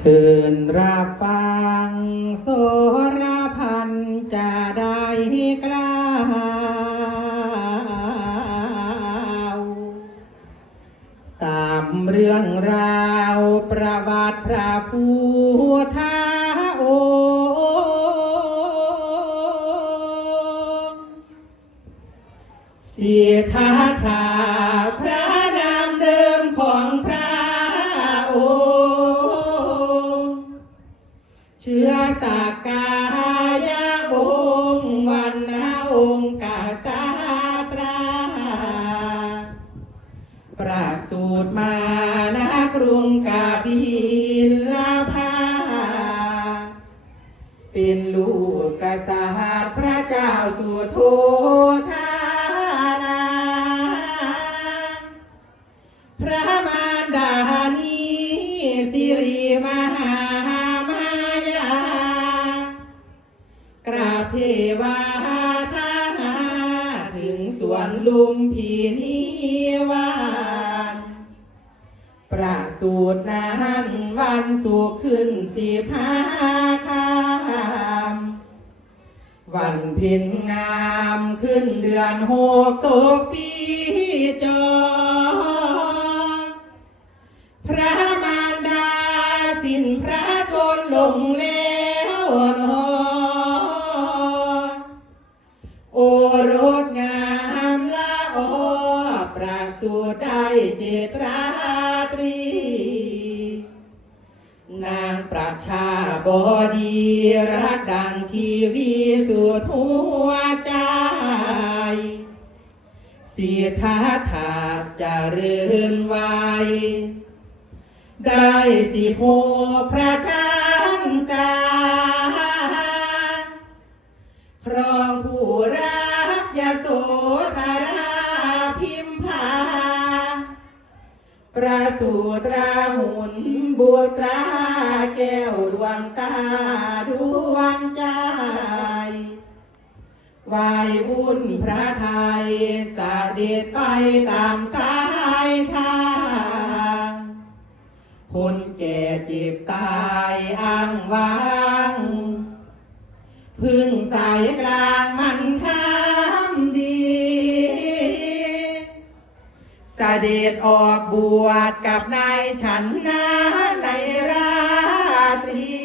เชิญรับฟังโสรพันจะได้กล่าวตามเรื่องราวประวัติพระพุทธองค์เสียท้าทาาสุโธธานาพระมารดานีสิริมหามายากราบเทวาทาถึงสวนลุมพีนิวานประสูตรนั้นวันสุขขึ้นสิบห้าคา วันเพ็ญงามขึ้นเดือนหกตกปีจอ พระมารดาสิ้นพระชนลงแล้วนอโอรสงามละโอประสูตได้เจตราตรี นางประชาบดีรักดังชีวี ทาถาจะเรื่นไวได้สิโพพระชันสาครองผู้รักยาโสธาราพิมพา ประสูตราหุนบุตราแก้วดวงตาดวงใจ วายบุญพระไทยเสด็จไปตามสายทางคนแก่เจ็บตายอ้างว้างพึ่งสายกลางมันทำดีเสด็จออกบวชกับนายฉันนาในราตรี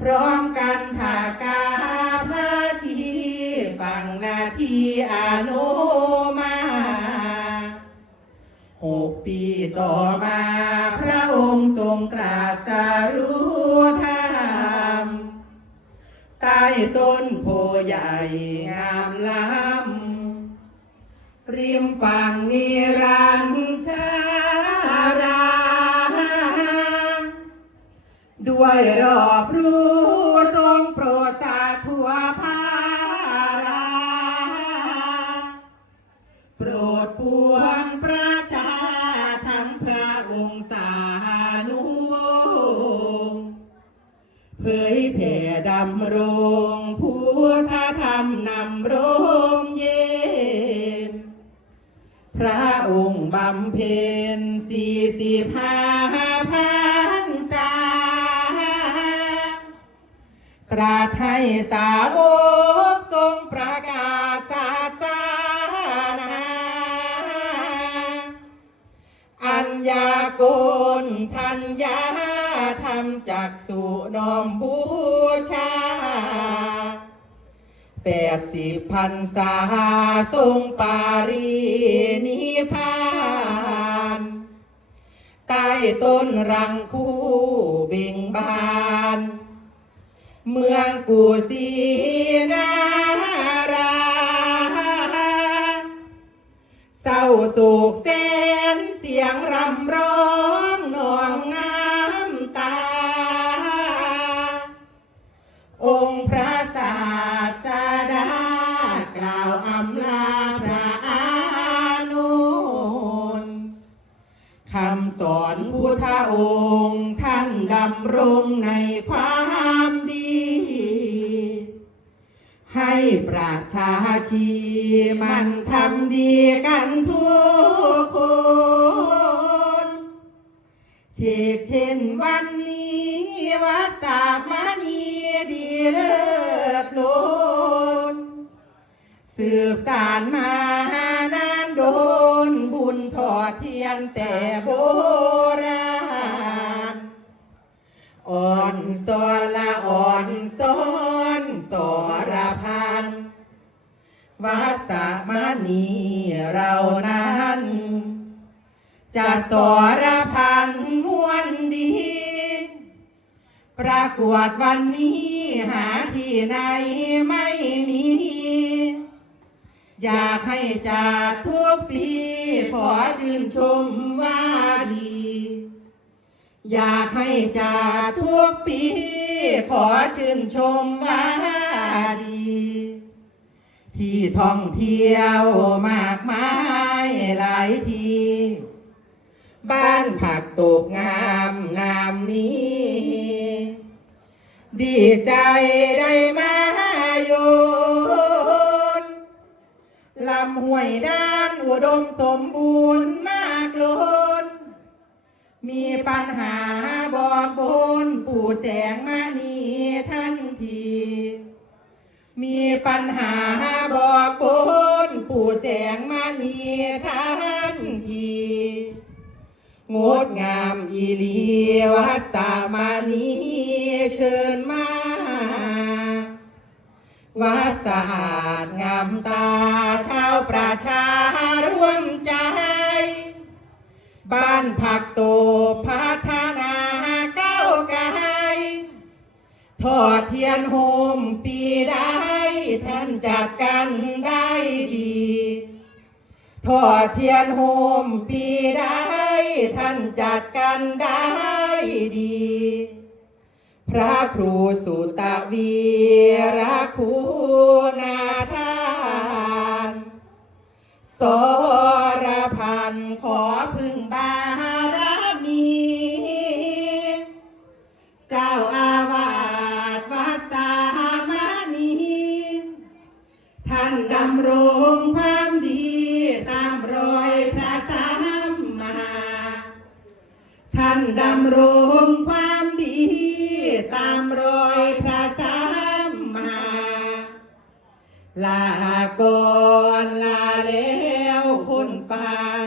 พร้อมกันถาก ต่อมาพระองค์ทรงตรัสรู้ธรรมใต้ต้นโพใหญ่งามล้ำริมฝั่งนิรันชารา ด้วยรอบรู้ทรงโปรดสาทั่วภารา โปรดป รงพุทธธรรมนำรงเย็น พระองค์บำเพ็ญสี่สิบห้าพันษาตราไทยสาวกทรงประกาศ กนทัญญาธรรมจากสุนอมบูชาแปดสิบพันษาทรงปารีนิพานใต้ต้นรังคู่บ่งบาน เมืองกูสีนาราเศร้าโศกเส้นเสียงรำร้อง ความดี ให้ประชาชีมันทำดีกันทุกคนเชกเช่นวันนี้วัดสากมานีดีเลิศล้นสืบสารมา จะสรพันมวนดี ประกวดวันนี้หาที่ไหนไม่มี อยากให้จัดทุกปี ขอชื่นชมว่าดี อยากให้จัดทุกปี ขอชื่นชมว่าดี ที่ท่องเที่ยวมากมาย ผักตกงามนามนี้ ดีใจได้มาอยู่ลำห้วยด้านอุดมสมบูรณ์มากล้น มีปัญหาบอกบนปู่แสงมานีทันที มีปัญหาบอกบนปู่แสงมานีทัน งดงามอีลีวัดสามานีเชิญมาวัดสะอาดงามตาชาวประชาร่วมใจ บ้านผักโตบพัฒนาเก้าไกลทอดเทียนโฮมปีได้ท่านจัดกันได้ดี ทอดเทียนโฮมปีได้ ท่านจัดกันได้ดี พระครูสุตวีรคุณาทานสรพันขอพึ่งบารมี เจ้าอาวาสวัดสามานีท่านดำรง ลาก่อนลาแล้วคนฟัง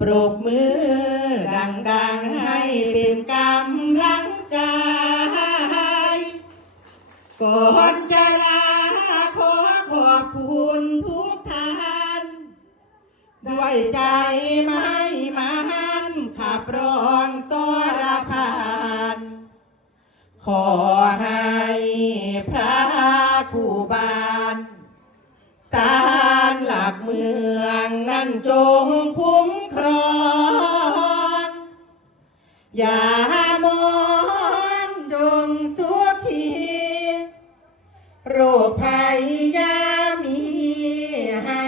ปรบมือดังๆให้เป็นกำลังใจ ก่อนจะลาขอขอบคุณทุกท่าน ด้วยใจไม่มันขับร้องสรพันขอให้พระ คู่บานสารหลักเมืองนั่นจงคุ้มครอง อย่ามองจงสุขีโรคภัยยามีให้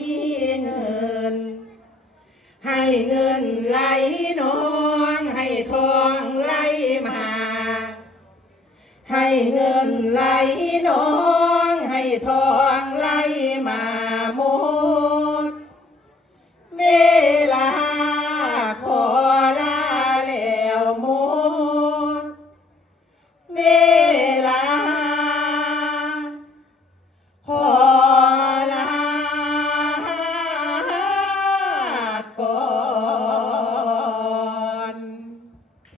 มีเงิน ให้เงินไหลนองให้ทองไหลมา ให้เงินไหล নো